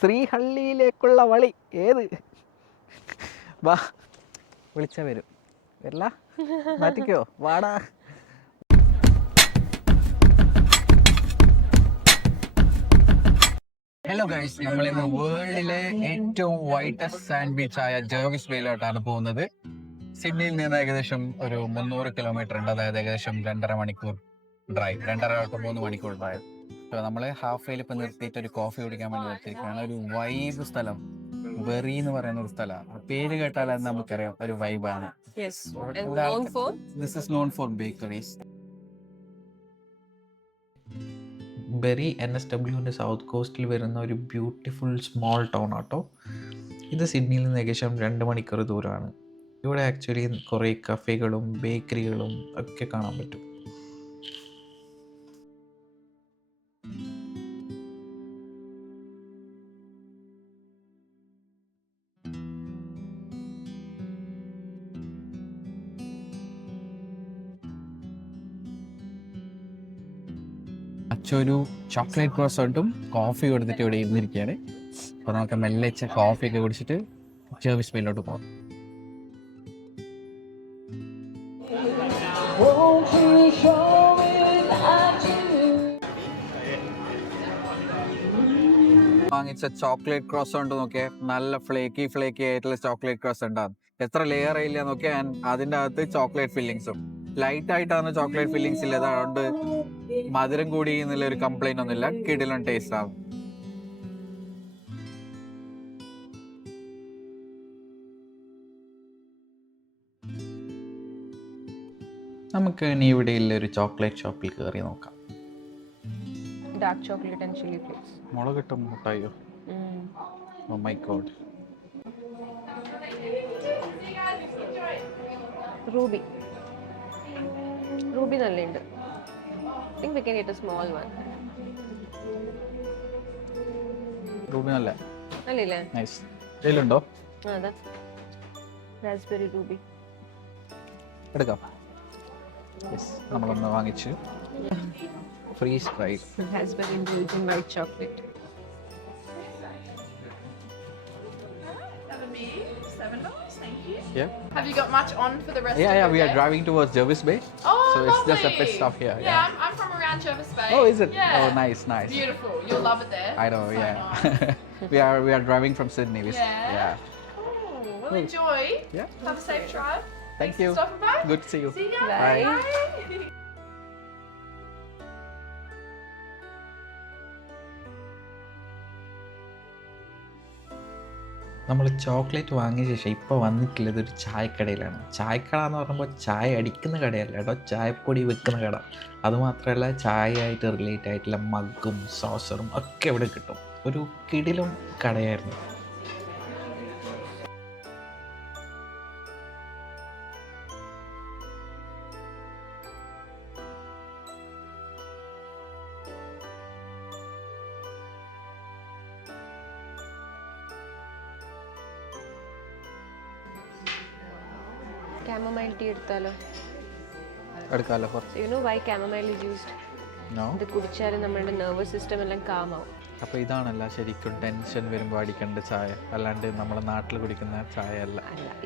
ശ്രീഹള്ളിയിലേക്കുള്ള വഴി ഏത്? വാ, വിളിച്ച വരും. വരില്ല, മാറ്റിക്കോ, വാടാ. ഹലോ ഗൈസ്, നമ്മളിന്ന് വേൾഡിലെ ഏറ്റവും വൈറ്റസ്റ്റ് സാൻഡ് ബീച്ച് ആയ ജെർവിസ് ബേയിലോട്ടാണ് പോകുന്നത്. സിഡ്നിയിൽ നിന്ന് ഏകദേശം ഒരു 300 കിലോമീറ്റർ ഉണ്ട്, അതായത് ഏകദേശം 2.5 മണിക്കൂർ ഡ്രൈവ്, 2.5 മണിക്കൂർ ഡ്രൈവ്. അപ്പോൾ നമ്മൾ ഹാഫ് വേയിൽ ഇപ്പം നിർത്തിയിട്ട് ഒരു കോഫി കുടിക്കാൻ വേണ്ടി നിർത്തിയിരിക്കുകയാണ്. ഒരു വൈബ് സ്ഥലം, ബെറി എന്ന് പറയുന്ന ഒരു സ്ഥലമാണ്. പേര് കേട്ടാൽ അത് നമുക്കറിയാം, ഒരു വൈബാണ്. This is known for bakeries. Berry NSWൻ്റെ സൗത്ത് കോസ്റ്റിൽ വരുന്ന ഒരു ബ്യൂട്ടിഫുൾ സ്മോൾ ടൗൺ ആട്ടോ. ഇത് സിഡ്നിയിൽ നിന്ന് ഏകദേശം 2 മണിക്കൂർ ദൂരമാണ്. ഇവിടെ ആക്ച്വലി കുറേ കഫേകളും ബേക്കറികളും ഒക്കെ കാണാൻ പറ്റും. അച്ഛൊരു ചോക്ലേറ്റ് ക്രോസോട്ടും കോഫി കൊടുത്തിട്ട് ഇവിടെ ഇരുന്നിരിക്കുകയാണ്. അപ്പോൾ നമുക്ക് മെല്ലെ കോഫിയൊക്കെ കുടിച്ചിട്ട് ജെർവിസ് ബേയിലോട്ട് പോകാം. വാങ്ങിച്ച ചോക്ലേറ്റ് ക്രോസോണ്ട് നോക്കിയാൽ നല്ല ഫ്ലേക്കി ആയിട്ടുള്ള ചോക്ലേറ്റ് ക്രോസ് ഉണ്ടാകും. എത്ര ലെയർ ആയില്ല നോക്കിയാൽ അതിൻ്റെ അകത്ത് ചോക്ലേറ്റ് ഫില്ലിങ്സും. ലൈറ്റ് ആയിട്ടാണ് ചോക്ലേറ്റ് ഫില്ലിങ്സ് ഇല്ലത്, അതുകൊണ്ട് മധുരം കൂടി എന്നുള്ള ഒരു കംപ്ലൈന്റ് ഒന്നുമില്ല. കിടിലൻ ടേസ്റ്റ് ആണ്. നമുക്ക് ഇനി ഇവിടെയുള്ള ഒരു ചോക്ലേറ്റ് ഷോപ്പിൽ കയറി നോക്കാം. Dark chocolate and chilli flakes. മുളകിട്ടും മുട്ടായോ? Oh my god. റൂബി നല്ലുണ്ട്. I think we can get a small one. Ruby നല്ല നല്ലേ? നൈസ്. ഇതിലുണ്ടോ? അതാ രാസ്ബെറി റൂബി. എടുക്കാം. യെസ്, നമ്മളൊന്ന് വാങ്ങിച്ചു. Freeze fried raspberry and white chocolate. Yeah. Have you got much on for the rest of the Yeah, day? we are driving towards Jervis Bay. Oh, so it's lovely. just a pit stop here. Yeah, I'm from around Jervis Bay. Oh, is it? Yeah. Oh, nice. Beautiful. You'll love it there. I know, So yeah. nice. we are driving from Sydney. Yeah. Cool. Well, enjoy. Yeah. Have a safe drive. Thank Thanks you. for stopping by. Good to see you. See ya. Bye. Bye. നമ്മൾ chocolate വാങ്ങിയ ശേഷം ഇപ്പോൾ വന്നിട്ടുള്ളത് ഒരു ചായക്കടയിലാണ്. ചായക്കട എന്ന് പറയുമ്പോൾ ചായ അടിക്കുന്ന കടയല്ല കേട്ടോ, ചായപ്പൊടി വെക്കുന്ന കട. അതുമാത്രമല്ല, ചായയായിട്ട് റിലേറ്റ് ആയിട്ടുള്ള മഗ്ഗും സോസറും ഒക്കെ ഇവിടെ കിട്ടും. ഒരു കിടിലും കടയായിരുന്നു. Chamomile tea എടുത്താലോ? എടുക്കാമല്ലോ. You know why chamomile is used? No. ഇത് കുടിച്ചാൽ നമ്മുടെ നെർവസ് സിസ്റ്റം എല്ലാം കാം ആവും. അപ്പോൾ ഇതാണല്ല ശരിക്കും ടെൻഷൻ വരുമ്പോൾ അടിക്കേണ്ട ചായ, അല്ലാണ്ട് നമ്മുടെ നാട്ടിൽ കുടിക്കുന്ന ചായ അല്ല.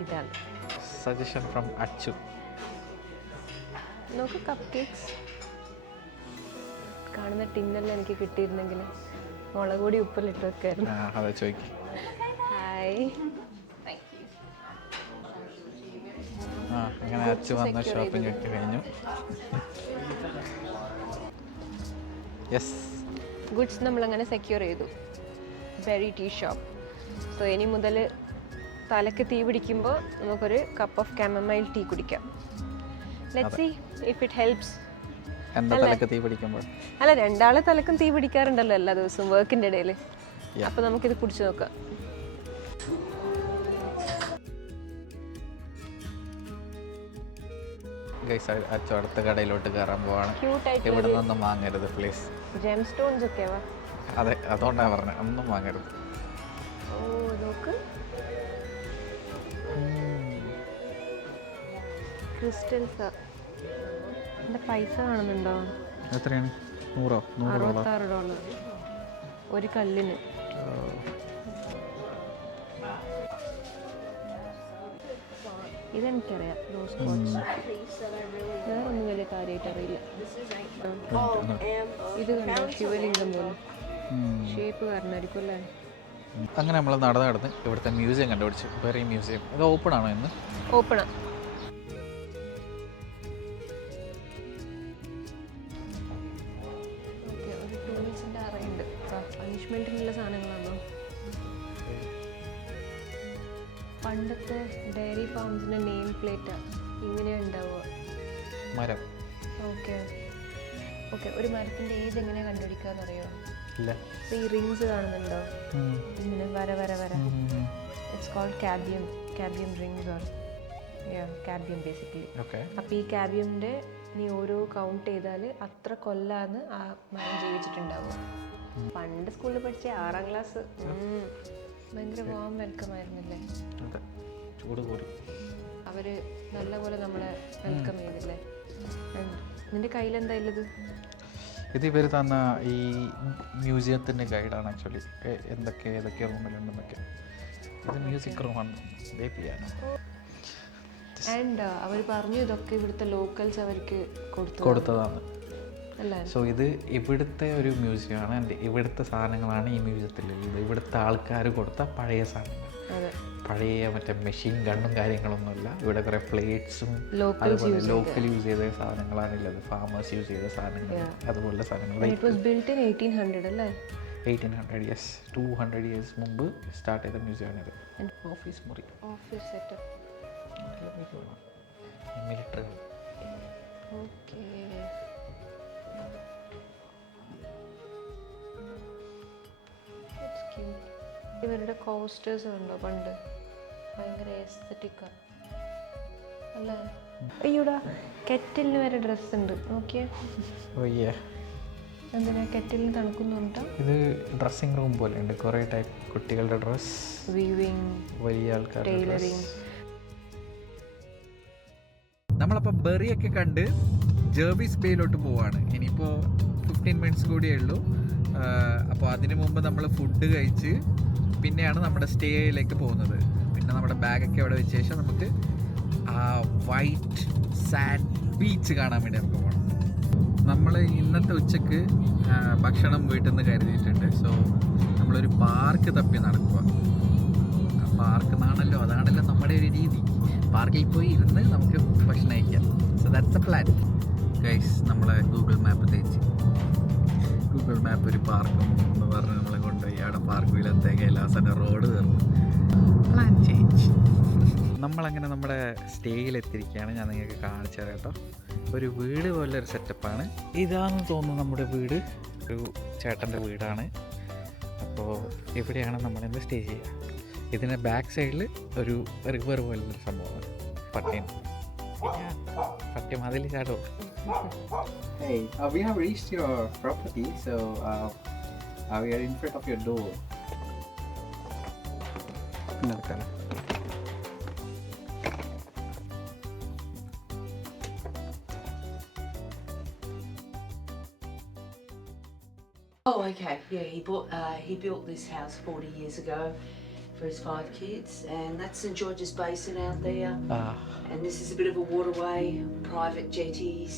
ഇതാണ്. Suggestion from Achu. നോക്ക്, കപ്പ് കേക്ക്സ്. കാണുന്ന ടിന്നെല്ലാം എനിക്ക് കിട്ടിയിരുന്നെങ്കിൽ മുളക് പൊടി ഉപ്പിലിട്ട് വെക്കായിരുന്നു. അതെ, ചോദിക്കും. ഹായ്. അങ്ങനെ അച്ചു വന്ന ഷോപ്പിംഗ് ഒക്കെ കഴിഞ്ഞു. യെസ്, ഗുഡ്സ് നമ്മളങ്ങനെ സെക്യൂർ ചെയ്തു. Berry tea shop. സോ ഇനി മുതൽ തലക്ക് തീ പിടിക്കുമ്പോൾ നമുക്കൊരു കപ്പ് ഓഫ് കാമമൈൽ ടീ കുടിക്കാം. Let's see if it helps. എന്താ തലക്ക് തീ പിടിക്കുമ്പോൾ? അല്ല, രണ്ടാളെ തലക്കും തീ പിടിക്കാറുണ്ടല്ലോ എല്ലാ ദിവസവും വർക്കിൻ്റെ ഇടയിൽ. അപ്പോൾ നമുക്കിത് കുടിച്ച് നോക്കാം. ഗൈസ്, അച്ചു അടുത്ത കടയിലോട്ട് കയറാൻ പോവാണ്. ഇവിടെ നിന്നൊന്നും വാങ്ങരുത് പ്ലീസ്. ജെം സ്റ്റോൺസ് ഒക്കെ വാ. അതെ, അതുകൊണ്ടാണ് പറഞ്ഞത്, ഒന്നും വാങ്ങരുത്. ഓ നോക്ക്, ക്രിസ്റ്റൽസ്. എൻ്റെ പൈസ കാണുന്നുണ്ടോ? എത്രയാണ്? $100? $100 $66 ഒരു കല്ലിന്. ഇതെനിക്കറിയാം, റോസ് കോട്ട്സ്. വേറെ ഒന്നും വലിയ കാര്യമായിട്ട് അറിയില്ല. ഇത് കണ്ടോ, ശിവലിംഗം പോലും. ഷേപ്പ് കാരണമായിരിക്കും അല്ലേ? അങ്ങനെ നമ്മൾ നടന്ന് ഇവിടുത്തെ മ്യൂസിയം കണ്ടുപിടിച്ചു. Berry museum. ഇത് ഓപ്പൺ ആണോ ഇന്ന്? ഓപ്പണാ. ഒരു ടൂൾസിന്റെ അറയുണ്ട്. പണിഷ്മെന്റിനുള്ള സാധനങ്ങളാണോ? പണ്ടത്തെ ഡയറി ഫാംസിന്റെ നെയിം പ്ലേറ്റാ ഇങ്ങനെയാ ഉണ്ടാവുക. മരം. Okay okay. ഒരു മരത്തിന്റെ ഏജ് എങ്ങനെയാ കണ്ടുപിടിക്കാന്നറിയോ? ഇല്ല. ഈ റിങ്സ് കാണുന്നുണ്ടോ ഇങ്ങനെ വര വര വര? It's called cadmium. Cadmium rings or cadmium basically. അപ്പോൾ ഈ കാഡ്മിയമിന്റെ നീ ഓരോ കൗണ്ട് ചെയ്താൽ അത്ര കൊല്ലാന്ന് ആ മരം ജീവിച്ചിട്ടുണ്ടാവുക. പണ്ട് സ്കൂളിൽ പഠിച്ച 6ാം ക്ലാസ്. ഭയങ്കര വാം വെൽക്കം ആയിരുന്നില്ലേ? ചൂട് കൂടി അവര് നല്ലപോലെ നമ്മളെ വെൽക്കം ചെയ്തില്ലേ? നിന്റെ കയ്യിലെന്താ ഉള്ളത്? ഇത് ഇവർ തന്ന ഈ മ്യൂസിയത്തിൻ്റെ ഗൈഡാണ് ആക്ച്വലി. ഏതൊക്കെ റൂമിലുണ്ടെന്നൊക്കെ. ഇത് മ്യൂസിക് റൂമാണ്. ആൻഡ് അവർ പറഞ്ഞു ഇതൊക്കെ ഇവിടുത്തെ ലോക്കൽസ് അവർക്ക് കൊടുത്തതാണ് അല്ലേ? സോ ഇത് ഇവിടുത്തെ ഒരു മ്യൂസിയമാണ്. ആൻഡ് ഇവിടുത്തെ സാധനങ്ങളാണ് ഈ മ്യൂസിയത്തിലുള്ളത്. ഇവിടുത്തെ ആൾക്കാർ കൊടുത്ത പഴയ സാധനങ്ങൾ. പഴയ മറ്റേ മെഷീൻ ഗണ്ണും കാര്യങ്ങളൊന്നുമല്ല. ഇവിടെ കുറേ പ്ലേറ്റ്സും അതുപോലെ ലോക്കൽ യൂസ് ചെയ്ത സാധനങ്ങളാണുള്ളത്. ഫാമേഴ്സ് യൂസ് ചെയ്ത സാധനങ്ങൾ, അതുപോലുള്ള സാധനങ്ങൾ. 1800 യെസ്, 200 years മുമ്പ് സ്റ്റാർട്ട് ചെയ്ത മ്യൂസിയമാണിത്. ഓഫീസ് മുറി, ഓഫീസ് സെറ്റപ്പ്, മിലിറ്ററി. ഓക്കേ. ഇവരുടെ കോസ്റ്റേഴ്സ് ഉണ്ടോ പണ്ട്? ഭയങ്കര എസ്തറ്റിക്കാ അല്ലേ? അയ്യോടാ, കെറ്റിലിന് വരെ ഡ്രസ്സ് ഉണ്ട്. നോക്കിയേ. എന്തിനാ കെറ്റിലിന് തണുക്കുന്നുണ്ടോ? ഇത് ഡ്രസ്സിംഗ് റൂം പോലെ ഉണ്ട്. കുറേ ടൈപ്പ് കുട്ടികളുടെ ഡ്രസ്, വീവിങ്, വലിയ ആൾക്കാരുടെ ടൈലറിങ്. നമ്മളപ്പോൾ ബെറിയൊക്കെ കണ്ട് ജേർവീസ് ബേയിലോട്ട് പോവാണ്. ഇനിയിപ്പോൾ 15 minutes കൂടിയേ ഉള്ളൂ. അപ്പോൾ അതിന് മുമ്പ് നമ്മൾ ഫുഡ് കഴിച്ച് പിന്നെയാണ് നമ്മുടെ സ്റ്റേയിലേക്ക് പോകുന്നത്. പിന്നെ നമ്മുടെ ബാഗൊക്കെ അവിടെ വെച്ച ശേഷം നമുക്ക് ആ വൈറ്റ് സാൻഡ് ബീച്ച് കാണാൻ വേണ്ടി നമുക്ക് പോകണം. നമ്മൾ ഇന്നത്തെ ഉച്ചക്ക് ഭക്ഷണം വീട്ടിൽ നിന്ന് കരുതിയിട്ടുണ്ട്. സോ നമ്മളൊരു പാർക്ക് തപ്പി നടക്കുക. പാർക്ക് എന്നാണല്ലോ, അതാണല്ലോ നമ്മുടെ ഒരു രീതി. പാർക്കിൽ പോയി ഇരുന്ന് നമുക്ക് ഭക്ഷണം കഴിക്കാം. So that's A plan guys. നമ്മളെ ഗൂഗിൾ മാപ്പ് തേച്ച് ഗൂഗിൾ മാപ്പ് ഒരു പാർക്കും എന്ന് പറഞ്ഞ് നമ്മളെ കൊണ്ടുപോയി അവിടെ പാർക്കിലെത്തേക്ക് ലാസ്റ്റ് റോഡ് തീർന്നു. Plan change. നമ്മളങ്ങനെ നമ്മുടെ സ്റ്റേയിലെത്തിയിരിക്കുകയാണ്. ഞാൻ നിങ്ങൾക്ക് കാണിച്ചു തരാം കേട്ടോ. ഒരു വീട് പോലൊരു സെറ്റപ്പാണ്. ഇതാണെന്ന് തോന്നുന്നു നമ്മുടെ വീട്. ഒരു ചേട്ടൻ്റെ വീടാണ്. അപ്പോൾ ഇവിടെയാണ് നമ്മളിന്ന് സ്റ്റേ ചെയ്യുക. ഇതിൻ്റെ ബാക്ക് സൈഡിൽ ഒരു റിവർ പോലൊരു സംഭവമാണ്. പട്ടിയം അതിൽ ചാടും. Hey, we have reached your property, so we are in front of your door. Oh, okay. Yeah, he built this house 40 years ago for his 5 kids, and that's St George's Basin out there. And this is a bit of a waterway, private jetties.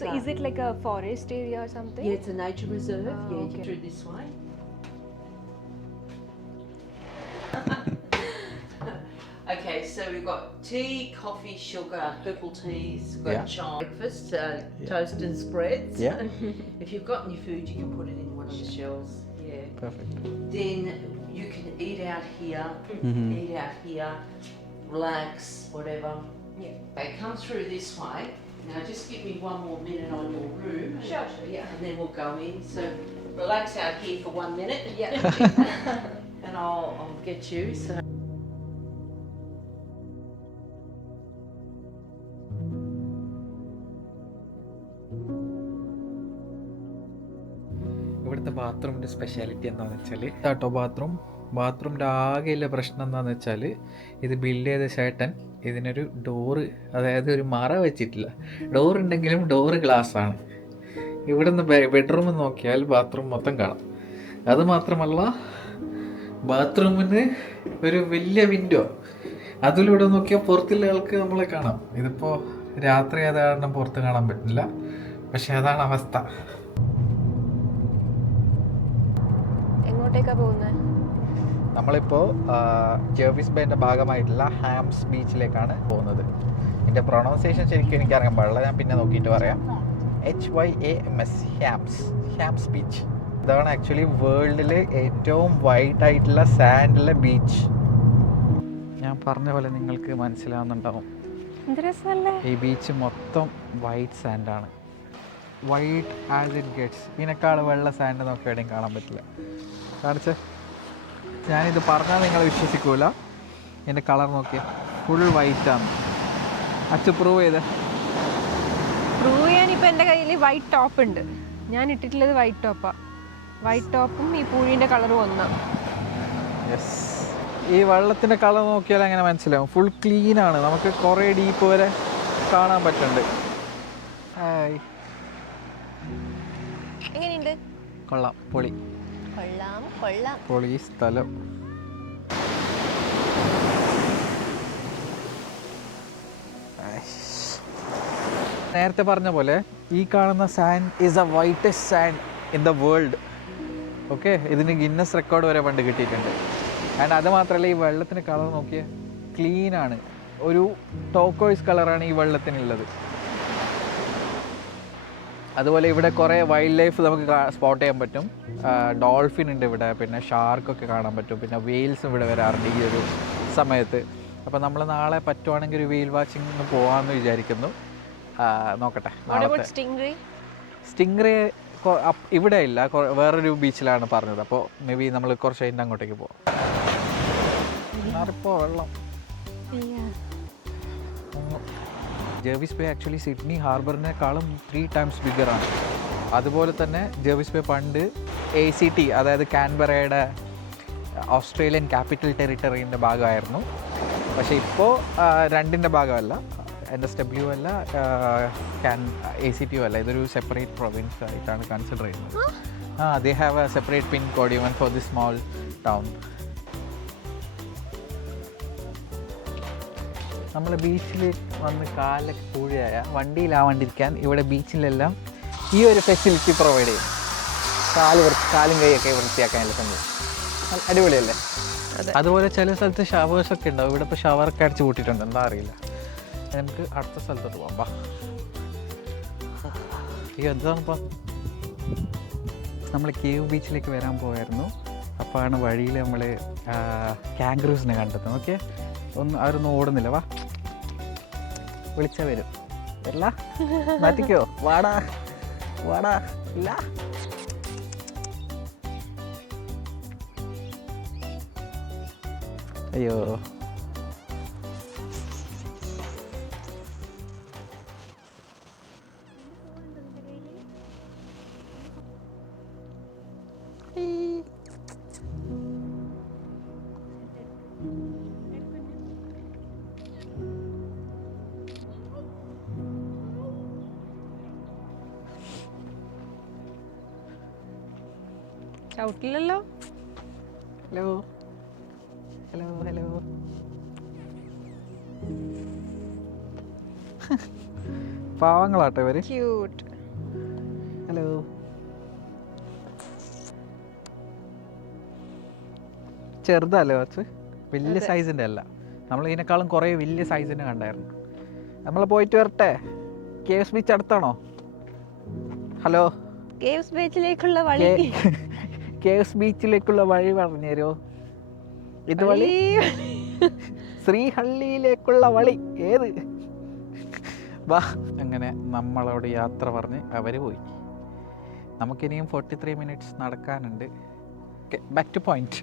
So is it like a forest area or something? Yeah, it's a nature reserve. Oh, yeah, okay. through this way. Okay, so we've got tea, coffee, sugar, herbal teas, we've got chai, breakfast, toast and spreads. Yeah. If you've got any food, you can put it in one of the shelves. Yeah. Perfect. Then you can eat out here, relax, whatever. Yeah. Okay, come through this way. Now just give me one more minute on your room. Sure, yeah. And then we'll go in. So relax out here for 1 minute. Yeah. And I'll get you. So. ഇവിടുത്തെ ബാത്റൂമിൻ്റെ speciality എന്താണെന്ന് വെച്ചാൽ കേട്ടോ, ബാത്റൂമിൻ്റെ ആകെയുള്ള പ്രശ്നം എന്താണെന്ന് വെച്ചാൽ ഇത് ബിൽഡ് ചെയ്ത ചേട്ടൻ ഇതിനൊരു ഡോറ്, അതായത് ഒരു മറ വെച്ചിട്ടില്ല. ഡോറുണ്ടെങ്കിലും ഡോറ് ഗ്ലാസ്സാണ്. ഇവിടുന്ന് ബെഡ്റൂമിൽ നോക്കിയാൽ ബാത്റൂം മൊത്തം കാണാം. അതുമാത്രമല്ല ബാത്റൂമിന് ഒരു വലിയ വിൻഡോ, അതിലൂടെ നോക്കിയാൽ പുറത്തുള്ള ആൾക്ക് നമ്മളെ കാണാം. ഇതിപ്പോൾ രാത്രി ആയത് കാരണം പുറത്ത് കാണാൻ പറ്റില്ല, പക്ഷെ അതാണ് അവസ്ഥ. എങ്ങോട്ടേക്കാ പോകുന്നത്? നമ്മളിപ്പോൾ ജെർവിസ് ബേൻ്റെ ഭാഗമായിട്ടുള്ള ഹാംസ് ബീച്ചിലേക്കാണ് പോകുന്നത്. ഇതിൻ്റെ പ്രൊണൗൺസിയേഷൻ ശരിക്കും എനിക്കറിയാൻ പാടില്ല, ഞാൻ പിന്നെ നോക്കിയിട്ട് പറയാം. HYAMS, Hyams beach. ഇതാണ് ആക്ച്വലി വേൾഡിൽ ഏറ്റവും വൈറ്റ് ആയിട്ടുള്ള സാൻഡുള്ള ബീച്ച്. ഞാൻ പറഞ്ഞ പോലെ നിങ്ങൾക്ക് മനസ്സിലാവുന്നുണ്ടാവും. ഈ ബീച്ച് മൊത്തം വൈറ്റ് സാൻഡാണ്. White as it gets. ഇതിനേക്കാൾ വെള്ള സാൻഡ് നമുക്ക് എവിടെയും കാണാൻ പറ്റില്ല. കാണിച്ചേ, ഞാനിത് പറഞ്ഞാൽ നിങ്ങൾ വിശ്വസിക്കൂല. എൻ്റെ കളർ നോക്കിയാൽ ഫുൾ വൈറ്റാണ്. അച്ഛൻ പ്രൂവ് ചെയ്തേ. പ്രൂവ് ചെയ്യാൻ ഇപ്പം എൻ്റെ കയ്യിൽ വൈറ്റ് ടോപ്പ് ഉണ്ട്. ഞാൻ ഇട്ടിട്ടുള്ളത് വൈറ്റ് ടോപ്പാണ്. വൈറ്റ് ടോപ്പും ഈ പൂഴിൻ്റെ കളറും ഒന്നാണ്. യെസ്, ഈ വെള്ളത്തിൻ്റെ കളർ നോക്കിയാൽ അങ്ങനെ മനസ്സിലാവും. ഫുൾ ക്ലീനാണ്, നമുക്ക് കുറേ ഡീപ്പ് വരെ കാണാൻ പറ്റുന്നുണ്ട്. ഹായ്, എങ്ങനെയുണ്ട്? കൊള്ളാം, പൊളി. കൊള്ളാം കൊള്ളാം. പൊളി സ്ഥലം. നേരത്തെ പറഞ്ഞ പോലെ ഈ കാണുന്ന sand is the whitest sand in the world. Okay, ഇതിന് ഗിന്നസ് റെക്കോർഡ് വരെ പണ്ട് കിട്ടിയിട്ടുണ്ട്. ആൻഡ് അത് മാത്രമല്ല, ഈ വെള്ളത്തിൻ്റെ കളർ നോക്കിയാൽ ക്ലീനാണ്. ഒരു ടോക്കോയ്സ് കളറാണ് ഈ വെള്ളത്തിനുള്ളത്. അതുപോലെ ഇവിടെ കുറേ വൈൽഡ് ലൈഫ് നമുക്ക് സ്പോട്ട് ചെയ്യാൻ പറ്റും. ഡോൾഫിൻ ഉണ്ട് ഇവിടെ, പിന്നെ ഷാർക്കൊക്കെ കാണാൻ പറ്റും, പിന്നെ വെയിൽസ് ഇവിടെ വരാറുണ്ട് ഈ ഒരു സമയത്ത്. അപ്പോൾ നമ്മൾ നാളെ പറ്റുവാണെങ്കിൽ ഒരു വെയിൽ വാച്ചിങ്ങിന് പോകാമെന്ന് വിചാരിക്കുന്നു. നോക്കട്ടെ. സ്റ്റിംഗ്രേ ഇവിടെ ഇല്ല, വേറൊരു ബീച്ചിലാണ് പറഞ്ഞത്. അപ്പോൾ മേ ബി നമ്മൾ കുറച്ച് കഴിഞ്ഞ് അങ്ങോട്ടേക്ക് പോകാം. ഇപ്പോൾ വെള്ളം Jervis bay actually Sydney ഹാർബറിനേക്കാളും 3 times ബിഗറാണ്. അതുപോലെ തന്നെ ജെർവിസ് ബേ പണ്ട് ACT, അതായത് കാൻബറയുടെ ഓസ്ട്രേലിയൻ ക്യാപിറ്റൽ ടെറിട്ടറീൻ്റെ ഭാഗമായിരുന്നു. പക്ഷേ ഇപ്പോൾ രണ്ടിൻ്റെ ഭാഗമല്ല, NSW അല്ല, ACT അല്ല. ഇതൊരു സെപ്പറേറ്റ് പ്രൊവിൻസ് ആയിട്ടാണ് കൺസിഡർ ചെയ്യുന്നത്. They have A separate pin code even for the small town. നമ്മൾ ബീച്ചിൽ വന്ന് കാലൊക്കെ കൂടിയായ വണ്ടിയിലാവാണ്ടിരിക്കാൻ ഇവിടെ ബീച്ചിലെല്ലാം ഈ ഒരു ഫെസിലിറ്റി പ്രൊവൈഡ് ചെയ്യും. കാലും കൈയൊക്കെ വൃത്തിയാക്കാനുള്ള സംഭവം അടിപൊളിയല്ലേ? അതുപോലെ ചില സ്ഥലത്ത് ഷവേഴ്സൊക്കെ ഉണ്ടാവും. ഇവിടെ ഇപ്പോൾ ഷവറൊക്കെ അടിച്ച് കൂട്ടിയിട്ടുണ്ട്, എന്താ അറിയില്ല. നമുക്ക് അടുത്ത സ്ഥലത്തോട്ട് പോകാം. ബാ, എന്താണിപ്പോൾ നമ്മൾ കേവ് ബീച്ചിലേക്ക് വരാൻ പോയായിരുന്നു. അപ്പോഴാണ് വഴിയിൽ നമ്മൾ കാംഗറൂസിനെ കണ്ടത്. ഓക്കെ, അവരൊന്നും ഓടുന്നില്ല. വാ, വിളിച്ചാൽ വരും. വരില്ല, മാറ്റിക്കോ, വാടാ വാടാ. ഇല്ല, അയ്യോ. ചവിട്ടില്ലല്ലോ. Hello hello hello. പാവങ്ങളാട്ടെ ഇവര്. ക്യൂട്ട്. ഹലോ. ചെറുതല്ലേ കുറച്ച്, വലിയ സൈസിൻ്റെ അല്ല. നമ്മൾ ഇതിനേക്കാളും കുറേ വലിയ സൈസിന് കണ്ടായിരുന്നു. നമ്മൾ പോയിട്ട് വരട്ടെ. കേവ്സ് ബീച്ച് അടുത്താണോ? ഹലോ, കേവ്സ് ബീച്ചിലേക്കുള്ള വഴി. കേവ്സ് ബീച്ചിലേക്കുള്ള വഴി പറഞ്ഞു തരുമോ? ഇത് വഴി ശ്രീഹള്ളിയിലേക്കുള്ള വഴി ഏത്? വാ. അങ്ങനെ നമ്മളോട് യാത്ര പറഞ്ഞ് അവർ പോയി. നമുക്കിനിയും 43 minutes നടക്കാനുണ്ട്. Back two point.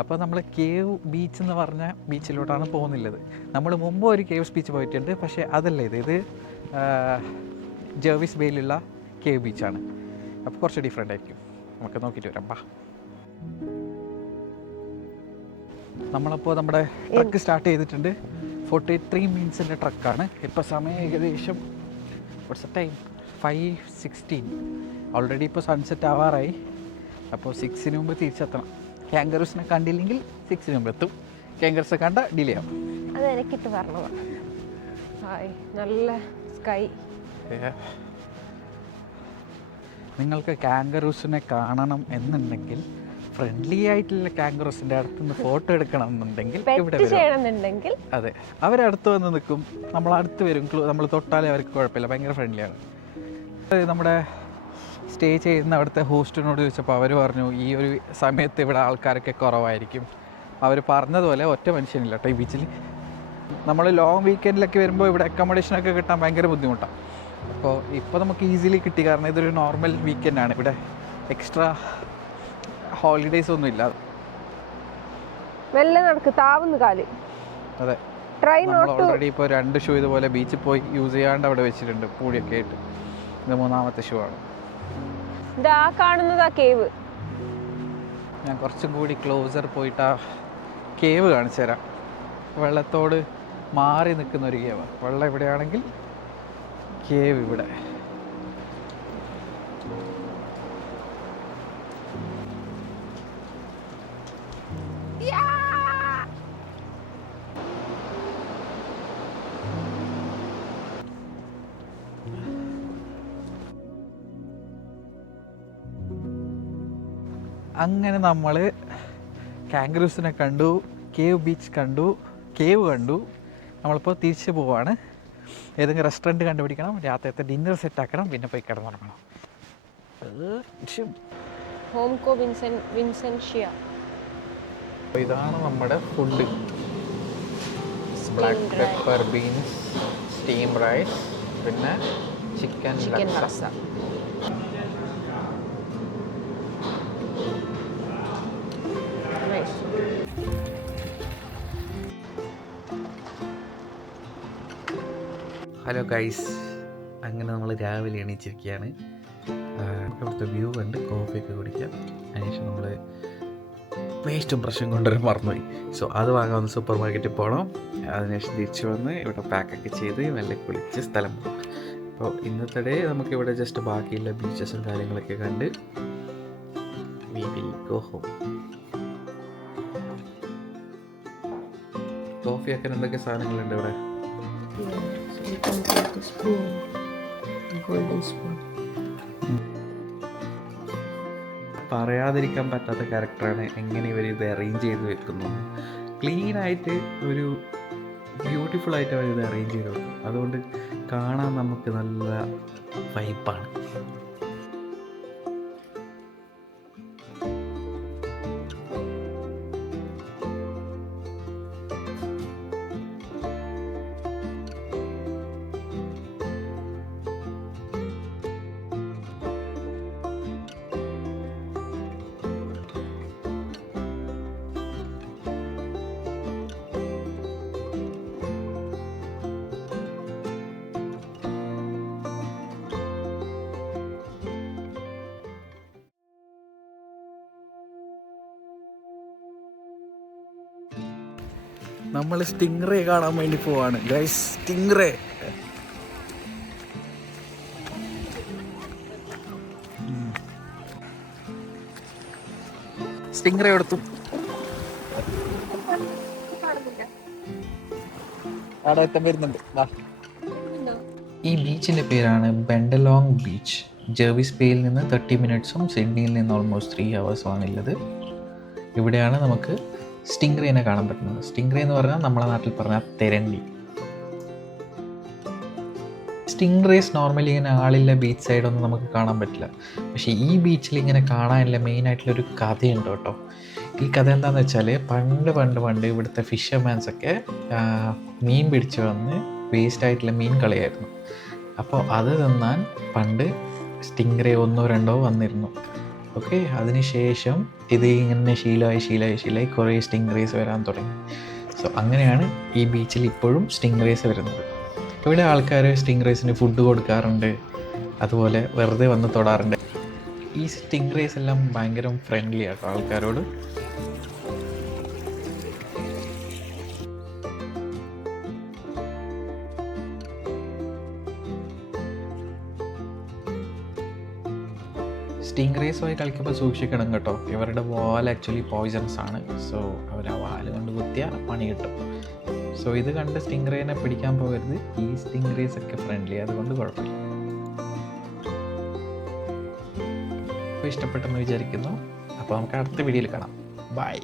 അപ്പോൾ നമ്മൾ കേവ് ബീച്ച് എന്ന് പറഞ്ഞ ബീച്ചിലോട്ടാണ് പോകുന്നില്ലത്. നമ്മൾ മുമ്പ് ഒരു കേവ്സ് ബീച്ച് പോയിട്ടുണ്ട്, പക്ഷേ അതല്ല ഇത് ജെർവിസ് ബേയിലുള്ള കേവ് ബീച്ചാണ്. അപ്പോൾ കുറച്ച് ഡിഫറെൻ്റ് ആയിരിക്കും. നമുക്ക് നോക്കിയിട്ട് വരാം. ബാ. നമ്മളപ്പോൾ നമ്മുടെ ട്രക്ക് സ്റ്റാർട്ട് ചെയ്തിട്ടുണ്ട്. 43 minutesൻ്റെ ട്രക്കാണ്. ഇപ്പോൾ സമയം ഏകദേശം ടൈം 5:16. ഓൾറെഡി ഇപ്പോൾ സൺസെറ്റ് ആവാറായി. അപ്പോൾ 6 മുമ്പ് തിരിച്ചെത്തണം. കാംഗറൂസിനെ കണ്ടില്ലെങ്കിൽ 6 മുമ്പ് എത്തും. കാംഗറൂസിനെ കണ്ട ഡിലേ ആവും. അത് എനിക്കിട്ട് പറഞ്ഞതാണ്. ഹായ്, നല്ല സ്കൈ. നിങ്ങൾക്ക് കാങ്കറൂസിനെ കാണണം എന്നുണ്ടെങ്കിൽ, ഫ്രണ്ട്ലി ആയിട്ടുള്ള കാങ്കറൂസിൻ്റെ അടുത്തുനിന്ന് ഫോട്ടോ എടുക്കണം എന്നുണ്ടെങ്കിൽ ഇവിടെ വരും. ചെയ്യണമെന്നുണ്ടെങ്കിൽ അതെ, അവരടുത്ത് വന്ന് നിൽക്കും, നമ്മളടുത്ത് വരും, നമ്മൾ തൊട്ടാലേ അവർക്ക് കുഴപ്പമില്ല, ഭയങ്കര ഫ്രണ്ട്ലിയാണ്. നമ്മുടെ സ്റ്റേ ചെയ്യുന്ന അവിടുത്തെ ഹോസ്റ്റിനോട് ചോദിച്ചപ്പോൾ അവർ പറഞ്ഞു ഈ ഒരു സമയത്ത് ഇവിടെ ആൾക്കാരൊക്കെ കുറവായിരിക്കും. അവർ പറഞ്ഞതുപോലെ ഒറ്റ മനുഷ്യനില്ല കേട്ടോ ഈ ബീച്ചിൽ. നമ്മൾ ലോങ് വീക്കെൻഡിലൊക്കെ വരുമ്പോൾ ഇവിടെ അക്കോമഡേഷനൊക്കെ കിട്ടാൻ ഭയങ്കര ബുദ്ധിമുട്ടാണ്. അപ്പോൾ ഇപ്പോൾ നമുക്ക് ഈസിലി കിട്ടി, കാരണം ഇതൊരു നോർമൽ വീക്കെൻഡാണ്. ഇവിടെ എക്സ്ട്രാ ഹോളിഡേയ്സ് ഒന്നും ഇല്ല. മെല്ലെ നടക്ക്, താവുന്ന കാല്. അതെ, ട്രൈ നമ്മൾ നോട്ട്. ഓൾറെഡി ഇപ്പോൾ 2 ഷൂ ഇതുപോലെ ബീച്ചിൽ പോയി യൂസ് ചെയ്യാണ്ട് അവിടെ വെച്ചിട്ടുണ്ട്, പൂടിയൊക്കെ ആയിട്ട്. ഇത് 3ാമത്തെ ഷൂ ആണ്. ഇതാ കാണുന്നതാ കേവ്. ഞാൻ കുറച്ചും കൂടി ക്ലോസർ പോയിട്ട് ആ കേവ് കാണിച്ചു തരാം. വെള്ളത്തോട് മാറി നിൽക്കുന്ന ഒരു കേവാണ്. വെള്ളം എവിടെയാണെങ്കിൽ കേവ് ഇവിടെ. അങ്ങനെ നമ്മൾ കാങ്കറൂസിനെ കണ്ടു, കേവ് ബീച്ച് കണ്ടു, കേവ് കണ്ടു. നമ്മളിപ്പോൾ തിരിച്ചു പോവാണ്. ഏതെങ്കിലും റെസ്റ്റോറൻറ്റ് കണ്ടുപിടിക്കണം, രാത്രിയത്തെ ഡിന്നർ സെറ്റാക്കണം, പിന്നെ പോയി കിടന്നുറങ്ങണം. ഹോംകോ വിൻസെൻഷ്യ. ഇതാണ് നമ്മുടെ food. Black pepper beans, steam rice, പിന്നെ ചിക്കൻ ലക്സ. ഹലോ ഗൈസ്, അങ്ങനെ നമ്മൾ രാവിലെ എണീച്ചിരിക്കുകയാണ്. ഇവിടുത്തെ വ്യൂ കണ്ട് കോഫിയൊക്കെ കുടിക്കാം. അതിനുശേഷം നമ്മൾ വേസ്റ്റും ബ്രഷും കൊണ്ടുവരാൻ മറന്നുപോയി. സോ അത് വാങ്ങാൻ ഒന്ന് സൂപ്പർ മാർക്കറ്റിൽ പോകണം. അതിനുശേഷം തിരിച്ചു വന്ന് ഇവിടെ പാക്കൊക്കെ ചെയ്ത് നല്ല കുളിച്ച് സ്ഥലം പോകും. അപ്പോൾ ഇന്നത്തെ ഡേ നമുക്കിവിടെ ജസ്റ്റ് ബാക്കിയുള്ള ബീച്ചസും കാര്യങ്ങളൊക്കെ കണ്ട് we will go home. Coffee ആക്കാൻ എന്തൊക്കെ സാധനങ്ങളുണ്ട് ഇവിടെ? പറയാതിരിക്കാൻ പറ്റാത്ത ക്യാരക്ടറാണ് എങ്ങനെ ഇവർ ഇത് അറേഞ്ച് ചെയ്ത് വെക്കുന്നു. ക്ലീനായിട്ട് ഒരു ബ്യൂട്ടിഫുൾ ആയിട്ട് അവർ ഇത് അറേഞ്ച് ചെയ്ത് വെക്കും. അതുകൊണ്ട് കാണാൻ നമുക്ക് നല്ല വൈബാണ്. നമ്മൾ സ്റ്റിംഗ്രേ കാണാൻ വേണ്ടി പോവാണ് ഗൈസ്. സ്റ്റിംഗ്രേ സ്റ്റിംഗ്രേ എടുത്തു. അവിടെ എത്താൻ വരുന്നുണ്ട്. ഈ ബീച്ചിൻ്റെ പേരാണ് ബെൻഡലോങ് ബീച്ച്. ജെർവിസ് ബേയിൽ നിന്ന് 30 മിനിറ്റ്സും സിഡ്നിയിൽ നിന്ന് ഓൾമോസ്റ്റ് 3 ഹവേഴ്സുമാണ് ഉള്ളത്. ഇവിടെയാണ് നമുക്ക് സ്റ്റിംഗ്രേനെ കാണാൻ പറ്റുന്നത്. സ്റ്റിംഗ്രേ എന്ന് പറഞ്ഞാൽ നമ്മളെ നാട്ടിൽ പറഞ്ഞാൽ തെരണ്ടി. സ്റ്റിംഗ്രേസ് നോർമലി ഇങ്ങനെ ആളില്ല ബീച്ച് സൈഡൊന്നും നമുക്ക് കാണാൻ പറ്റില്ല. പക്ഷേ ഈ ബീച്ചിൽ ഇങ്ങനെ കാണാനുള്ള മെയിനായിട്ടുള്ളൊരു കഥയുണ്ട് കേട്ടോ. ഈ കഥ എന്താണെന്ന് വെച്ചാൽ പണ്ട് ഇവിടുത്തെ ഫിഷർമാൻസൊക്കെ മീൻ പിടിച്ച് വന്ന് വേസ്റ്റായിട്ടുള്ള മീൻ കളയായിരുന്നു. അപ്പോൾ അത് തിന്നാൻ പണ്ട് സ്റ്റിംഗ്രേ 1 or 2 വന്നിരുന്നു. ഓക്കെ, അതിനുശേഷം ഇത് ഇങ്ങനെ ശീലമായി കുറേ സ്റ്റിംഗ്രേസ് വരാൻ തുടങ്ങി. സോ അങ്ങനെയാണ് ഈ ബീച്ചിൽ ഇപ്പോഴും സ്റ്റിംഗ്രേസ് വരുന്നത്. ഇവിടെ ആൾക്കാർ സ്റ്റിംഗ്രേസിന് ഫുഡ് കൊടുക്കാറുണ്ട്, അതുപോലെ വെറുതെ വന്ന് തൊടാറുണ്ട്. ഈ സ്റ്റിംഗ്രേസ് എല്ലാം ഭയങ്കര ഫ്രണ്ട്ലി ആട്ടോ ആൾക്കാരോട്. സ്റ്റിംഗ്രേസുമായി കളിക്കുമ്പോൾ സൂക്ഷിക്കണം കേട്ടോ. ഇവരുടെ വാൽ ആക്ച്വലി പോയിസൺസ് ആണ്. സോ അവർ ആ വാല് കൊണ്ട് കുത്തിയാൽ പണി കിട്ടും. സോ ഇത് കണ്ട് സ്റ്റിംഗ്രേനെ പിടിക്കാൻ പോകരുത്. ഈ സ്റ്റിംഗ്രേസ് ഒക്കെ ഫ്രണ്ട്ലി, അതുകൊണ്ട് കുഴപ്പമില്ല. അപ്പോൾ ഇഷ്ടപ്പെട്ടെന്ന് വിചാരിക്കുന്നു. അപ്പോൾ നമുക്ക് അടുത്ത വീഡിയോയിൽ കാണാം. ബൈ.